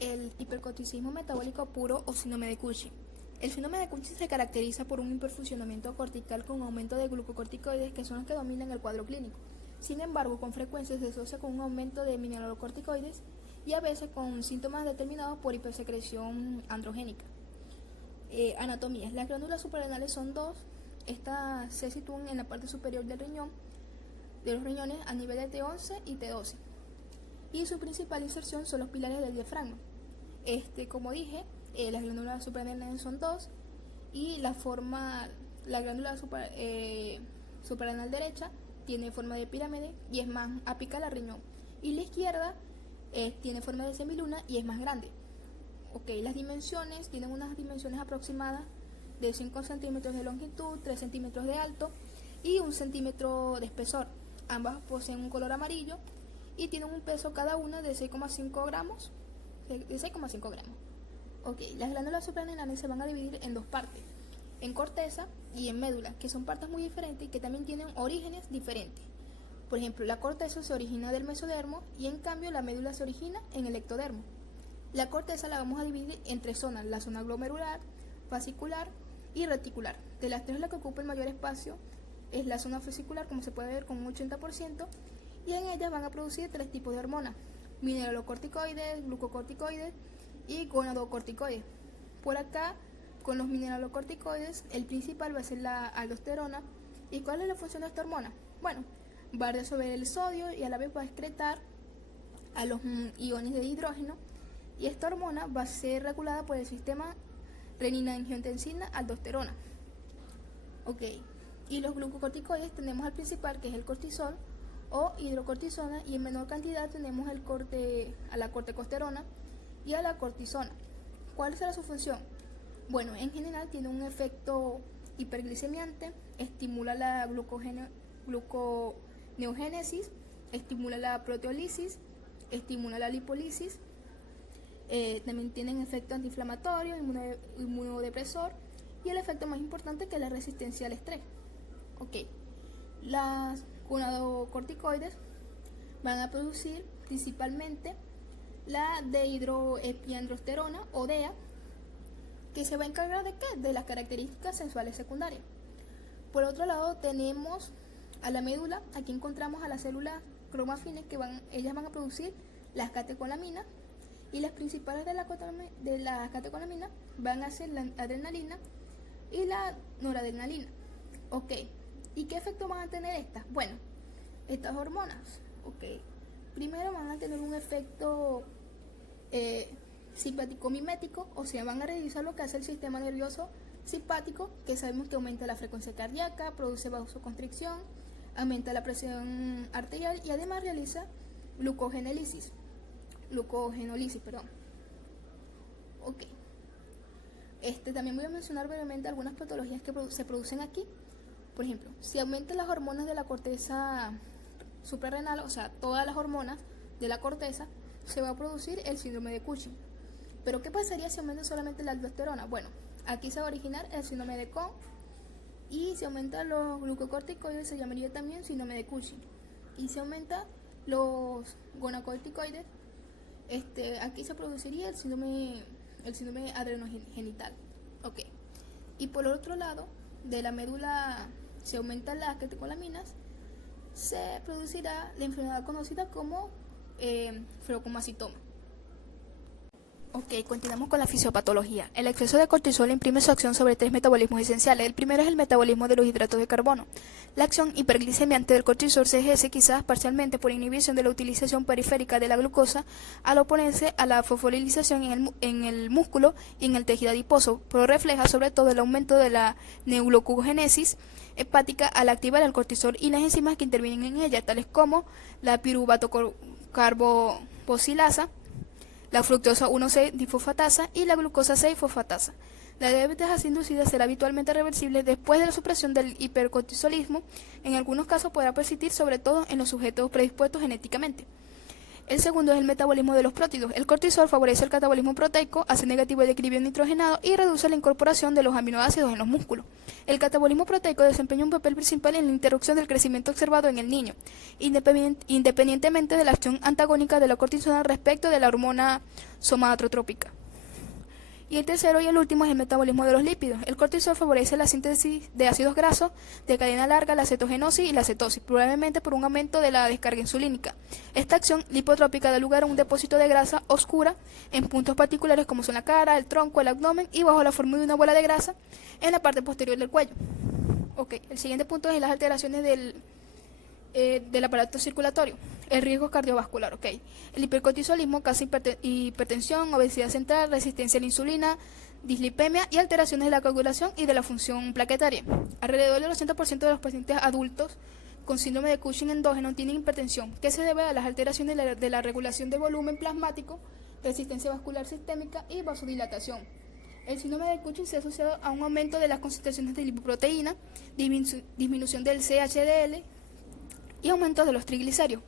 El hipercorticismo metabólico puro o síndrome de Cushing. El síndrome de Cushing se caracteriza por un hiperfuncionamiento cortical con aumento de glucocorticoides, que son los que dominan el cuadro clínico. Sin embargo, con frecuencia se asocia con un aumento de mineralocorticoides y a veces con síntomas determinados por hipersecreción androgénica. Anatomía. Las glándulas suprarrenales son dos. Estas se sitúan en la parte superior del riñón, de los riñones a nivel de T11 y T12. Y su principal inserción son los pilares del diafragma. Como dije, las glándulas suprarrenales son dos y la glándula suprarrenal derecha tiene forma de pirámide y es más apical al riñón, y la izquierda tiene forma de semiluna y es más grande. Las dimensiones tienen unas dimensiones aproximadas de 5 centímetros de longitud, 3 centímetros de alto y 1 centímetro de espesor. Ambas poseen un color amarillo y tienen un peso cada una de 6,5 gramos. Las glándulas suprarrenales se van a dividir en dos partes, en corteza y en médula, que son partes muy diferentes y que también tienen orígenes diferentes. Por ejemplo, la corteza se origina del mesodermo y en cambio la médula se origina en el ectodermo. La corteza la vamos a dividir en tres zonas: la zona glomerular, fascicular y reticular. De las tres, la que ocupa el mayor espacio es la zona fascicular, como se puede ver, con un 80%, y en ella van a producir tres tipos de hormonas: mineralocorticoides, glucocorticoides y gonadocorticoides. Por acá, con los mineralocorticoides, el principal va a ser la aldosterona. ¿Y cuál es la función de esta hormona? Bueno, va a resolver el sodio y a la vez va a excretar a los iones de hidrógeno, y esta hormona va a ser regulada por el sistema renina-angiotensina-aldosterona. Y los glucocorticoides tenemos al principal, que es el cortisol o hidrocortisona, y en menor cantidad tenemos a la corticosterona y a la cortisona. ¿Cuál será su función? Bueno, en general tiene un efecto hiperglicemiante, estimula la gluconeogénesis, estimula la proteólisis, estimula la lipólisis, también tienen efecto antiinflamatorio, inmunodepresor, y el efecto más importante, que es la resistencia al estrés. Las gonadocorticoides van a producir principalmente la dehidroepiandrosterona o DEA, que se va a encargar de ¿qué? De las características sensuales secundarias. Por otro lado, tenemos a la médula. Aquí encontramos a las células cromafines, que ellas van a producir las catecolaminas, y las principales de las catecolaminas van a ser la adrenalina y la noradrenalina. ¿Y qué efecto van a tener estas? Bueno, estas hormonas, primero van a tener un efecto simpático-mimético, o sea, van a revisar lo que hace el sistema nervioso simpático, que sabemos que aumenta la frecuencia cardíaca, produce vasoconstricción, aumenta la presión arterial y además realiza glucogenólisis. También voy a mencionar brevemente algunas patologías que se producen aquí. Por ejemplo, si aumentan las hormonas de la corteza suprarrenal, o sea, todas las hormonas de la corteza, se va a producir el síndrome de Cushing. Pero ¿qué pasaría si aumenta solamente la aldosterona? Bueno, aquí se va a originar el síndrome de Cohn, y si aumentan los glucocorticoides se llamaría también síndrome de Cushing. Y si aumentan los gonadocorticoides, aquí se produciría el síndrome adrenogenital. Y por otro lado, de la médula, si aumentan las catecolaminas, se producirá la enfermedad conocida como ferocomacitoma. Continuamos con la fisiopatología. El exceso de cortisol imprime su acción sobre tres metabolismos esenciales. El primero es el metabolismo de los hidratos de carbono. La acción hiperglicemiante del cortisol se ejerce quizás parcialmente por inhibición de la utilización periférica de la glucosa al oponerse a la fosfolilización en el músculo y en el tejido adiposo, pero refleja sobre todo el aumento de la neuglucogénesis hepática al activar el cortisol y las enzimas que intervienen en ella, tales como la piruvatocarboxilasa, la fructosa 1,6-difosfatasa y la glucosa 6-fosfatasa. La diabetes así inducida será habitualmente reversible después de la supresión del hipercortisolismo. En algunos casos podrá persistir, sobre todo en los sujetos predispuestos genéticamente. El segundo es el metabolismo de los prótidos. El cortisol favorece el catabolismo proteico, hace negativo el equilibrio nitrogenado y reduce la incorporación de los aminoácidos en los músculos. El catabolismo proteico desempeña un papel principal en la interrupción del crecimiento observado en el niño, independientemente de la acción antagónica de la cortisona respecto de la hormona somatotrópica. Y el tercero y el último es el metabolismo de los lípidos. El cortisol favorece la síntesis de ácidos grasos de cadena larga, la cetogenosis y la cetosis, probablemente por un aumento de la descarga insulínica. Esta acción lipotrópica da lugar a un depósito de grasa oscura en puntos particulares como son la cara, el tronco, el abdomen y bajo la forma de una bola de grasa en la parte posterior del cuello. El siguiente punto es las alteraciones del aparato circulatorio. El riesgo cardiovascular, El hipercortisolismo causa hipertensión, obesidad central, resistencia a la insulina, dislipemia y alteraciones de la coagulación y de la función plaquetaria. Alrededor del 80% de los pacientes adultos con síndrome de Cushing endógeno tienen hipertensión, que se debe a las alteraciones de la regulación del volumen plasmático, resistencia vascular sistémica y vasodilatación. El síndrome de Cushing se ha asociado a un aumento de las concentraciones de lipoproteína, disminución del CHDL y aumento de los triglicéridos.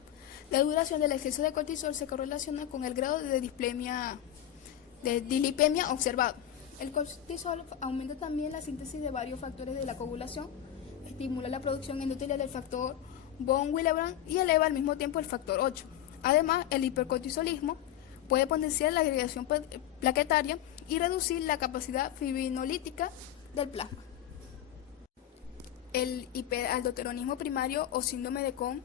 La duración del exceso de cortisol se correlaciona con el grado de dislipemia observado. El cortisol aumenta también la síntesis de varios factores de la coagulación, estimula la producción endotelial del factor von Willebrand y eleva al mismo tiempo el factor 8. Además, el hipercortisolismo puede potenciar la agregación plaquetaria y reducir la capacidad fibrinolítica del plasma. El hiperaldosteronismo primario o síndrome de Cohn.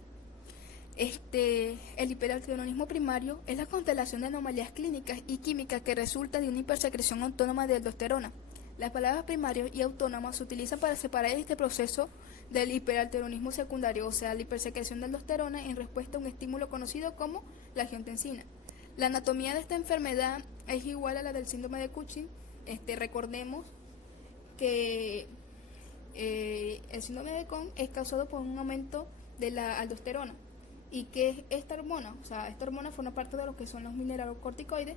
El hiperaldosteronismo primario es la constelación de anomalías clínicas y químicas que resulta de una hipersecreción autónoma de aldosterona. Las palabras primario y autónoma se utilizan para separar este proceso del hiperaldosteronismo secundario, o sea, la hipersecreción de aldosterona en respuesta a un estímulo conocido como la angiotensina. La anatomía de esta enfermedad es igual a la del síndrome de Cushing. Recordemos que el síndrome de Cohn es causado por un aumento de la aldosterona. ¿Y qué es esta hormona? Esta hormona forma parte de lo que son los mineralocorticoides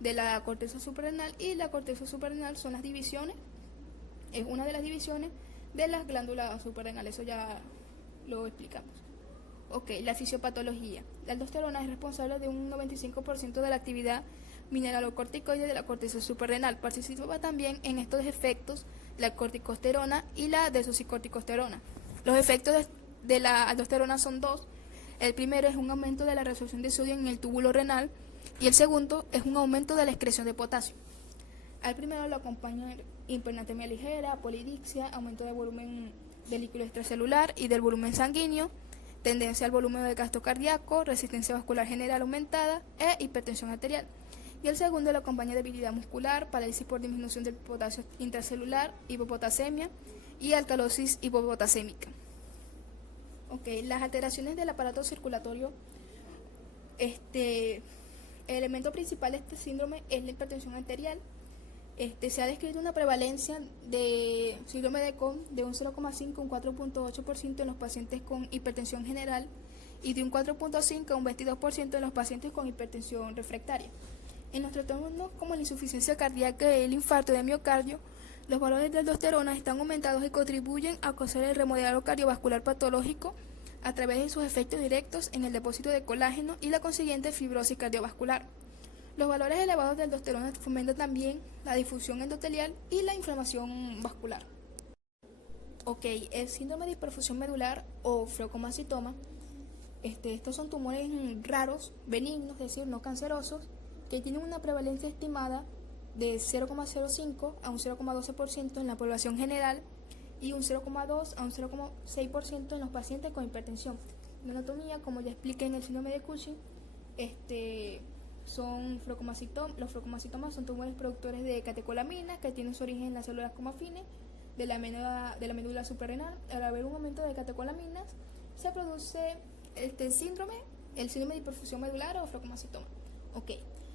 de la corteza suprarrenal, y la corteza suprarrenal son las divisiones, es una de las divisiones de las glándulas suprarrenales, eso ya lo explicamos. La fisiopatología. La aldosterona es responsable de un 95% de la actividad mineralocorticoide de la corteza suprarrenal. Participa también en estos efectos la corticosterona y la desoxicorticosterona. Los efectos de la aldosterona son dos. El primero es un aumento de la reabsorción de sodio en el túbulo renal y el segundo es un aumento de la excreción de potasio. Al primero lo acompañan hipernatremia ligera, polidipsia, aumento del volumen del líquido extracelular y del volumen sanguíneo, tendencia al volumen de gasto cardíaco, resistencia vascular general aumentada e hipertensión arterial. Y el segundo lo acompaña debilidad muscular, parálisis por disminución del potasio intracelular, hipopotasemia y alcalosis hipopotasémica. Las alteraciones del aparato circulatorio. El elemento principal de este síndrome es la hipertensión arterial. Se ha descrito una prevalencia de síndrome de Cohn de un 0,5 a un 4,8% en los pacientes con hipertensión general y de un 4,5 a un 22% en los pacientes con hipertensión refractaria. En los trastornos como la insuficiencia cardíaca y el infarto de miocardio, los valores de aldosterona están aumentados y contribuyen a causar el remodelado cardiovascular patológico a través de sus efectos directos en el depósito de colágeno y la consiguiente fibrosis cardiovascular. Los valores elevados de aldosterona fomentan también la difusión endotelial y la inflamación vascular. El síndrome de hiperfusión medular o fleocomacitoma. Estos son tumores raros, benignos, es decir, no cancerosos, que tienen una prevalencia estimada de 0,05 a un 0,12% en la población general y un 0,2 a un 0,6% en los pacientes con hipertensión. La anatomía, como ya expliqué en el síndrome de Cushing, los fleocomacitomas son tumores productores de catecolaminas que tienen su origen en las células comafines de la médula suprarrenal. Al haber un aumento de catecolaminas, se produce el síndrome de hiperfusión medular o fleocomacitoma.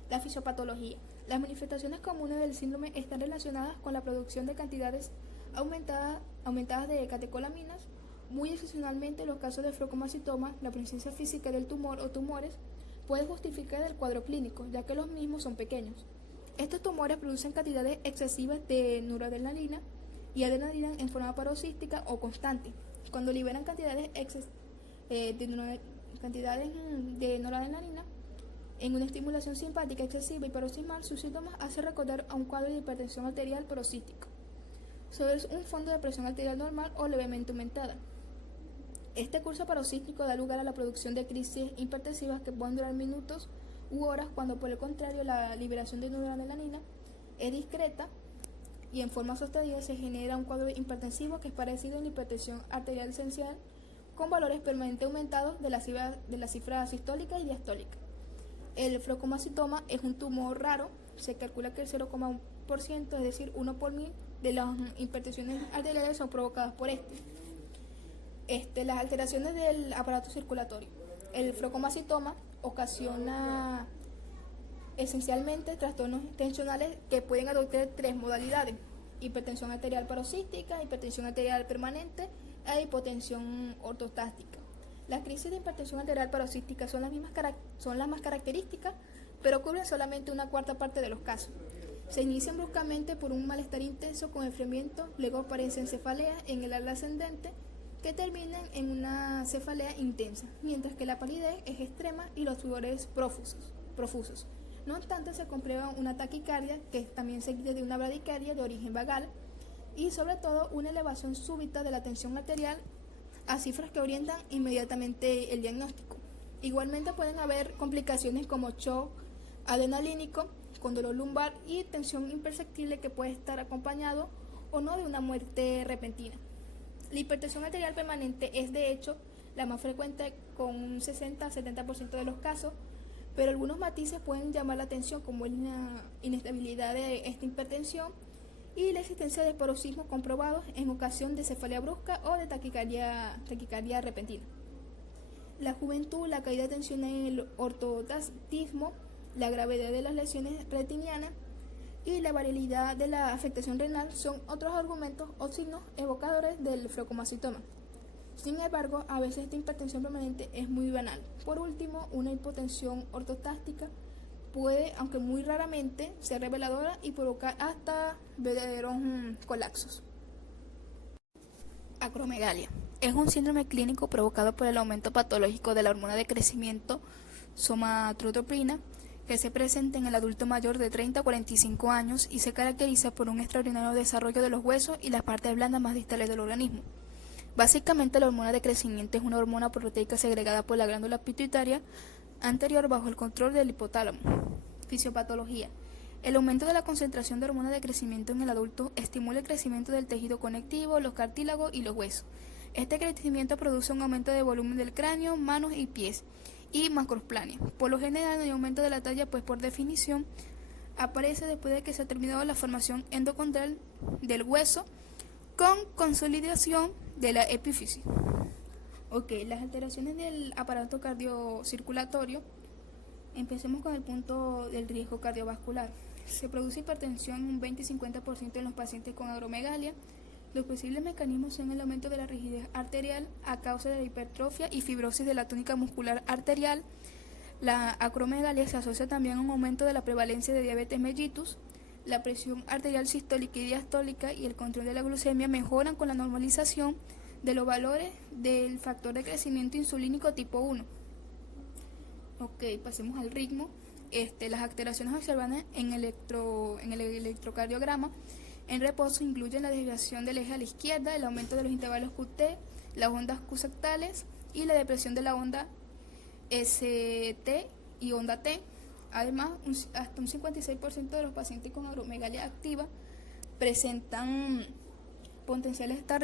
La fisiopatología. Las manifestaciones comunes del síndrome están relacionadas con la producción de cantidades aumentadas de catecolaminas. Muy excepcionalmente, en los casos de fleocomacitoma, la presencia física del tumor o tumores puede justificar el cuadro clínico, ya que los mismos son pequeños. Estos tumores producen cantidades excesivas de noradrenalina y adrenalina en forma paroxística o constante. Cuando liberan cantidades de noradrenalina, En una estimulación simpática excesiva y paroxismal, sus síntomas hacen recordar a un cuadro de hipertensión arterial paroxística, sobre un fondo de presión arterial normal o levemente aumentada. Este curso paroxístico da lugar a la producción de crisis hipertensivas que pueden durar minutos u horas, cuando por el contrario la liberación de noradrenalina es discreta y en forma sostenida se genera un cuadro hipertensivo que es parecido a la hipertensión arterial esencial, con valores permanentemente aumentados de la cifra sistólica y diastólica. El frocomocitoma es un tumor raro, se calcula que el 0,1%, es decir, 1 por 1000 de las hipertensiones arteriales son provocadas por las alteraciones del aparato circulatorio. El frocomocitoma ocasiona esencialmente trastornos tensionales que pueden adoptar 3 modalidades: hipertensión arterial paroxística, hipertensión arterial permanente e hipotensión ortostática. Las crisis de hipertensión arterial paroxística son las más características, pero cubren solamente una cuarta parte de los casos. Se inician bruscamente por un malestar intenso con enfriamiento, luego aparecen cefaleas en el ala ascendente que terminan en una cefalea intensa, mientras que la palidez es extrema y los sudores profusos. No obstante, se comprueba una taquicardia, que es también seguida de una bradicardia de origen vagal, y sobre todo una elevación súbita de la tensión arterial a cifras que orientan inmediatamente el diagnóstico. Igualmente pueden haber complicaciones como shock adrenalínico con dolor lumbar y tensión imperceptible que puede estar acompañado o no de una muerte repentina. La hipertensión arterial permanente es de hecho la más frecuente, con un 60-70% de los casos, pero algunos matices pueden llamar la atención, como es la inestabilidad de esta hipertensión y la existencia de paroxismos comprobados en ocasión de cefalea brusca o de taquicardia repentina. La juventud, la caída de tensión en el ortotastismo, la gravedad de las lesiones retinianas y la variabilidad de la afectación renal son otros argumentos o signos evocadores del frocomocitoma. Sin embargo, a veces esta hipertensión permanente es muy banal. Por último, una hipotensión ortostástica puede, aunque muy raramente, ser reveladora y provocar hasta verdaderos colapsos. Acromegalia es un síndrome clínico provocado por el aumento patológico de la hormona de crecimiento somatotropina, que se presenta en el adulto mayor de 30 a 45 años y se caracteriza por un extraordinario desarrollo de los huesos y las partes blandas más distales del organismo. Básicamente, la hormona de crecimiento es una hormona proteica segregada por la glándula pituitaria anterior bajo el control del hipotálamo. Fisiopatología. El aumento de la concentración de hormona de crecimiento en el adulto estimula el crecimiento del tejido conectivo, los cartílagos y los huesos. Este crecimiento produce un aumento de volumen del cráneo, manos y pies, y macrosplania. Por lo general no hay aumento de la talla, pues por definición aparece después de que se ha terminado la formación endocondral del hueso con consolidación de la epífisis. Las alteraciones del aparato cardiocirculatorio. Empecemos con el punto del riesgo cardiovascular. Se produce hipertensión un 20 y 50% en los pacientes con acromegalia. Los posibles mecanismos son el aumento de la rigidez arterial a causa de la hipertrofia y fibrosis de la túnica muscular arterial. La acromegalia se asocia también a un aumento de la prevalencia de diabetes mellitus. La presión arterial sistólica y diastólica y el control de la glucemia mejoran con la normalización de los valores del factor de crecimiento insulínico tipo 1. Pasemos al ritmo. Las alteraciones observadas en el electrocardiograma en reposo incluyen la desviación del eje a la izquierda, el aumento de los intervalos QT, las ondas Q-sectales y la depresión de la onda ST y onda T. Además, hasta un 56% de los pacientes con acromegalia activa presentan potenciales tardíos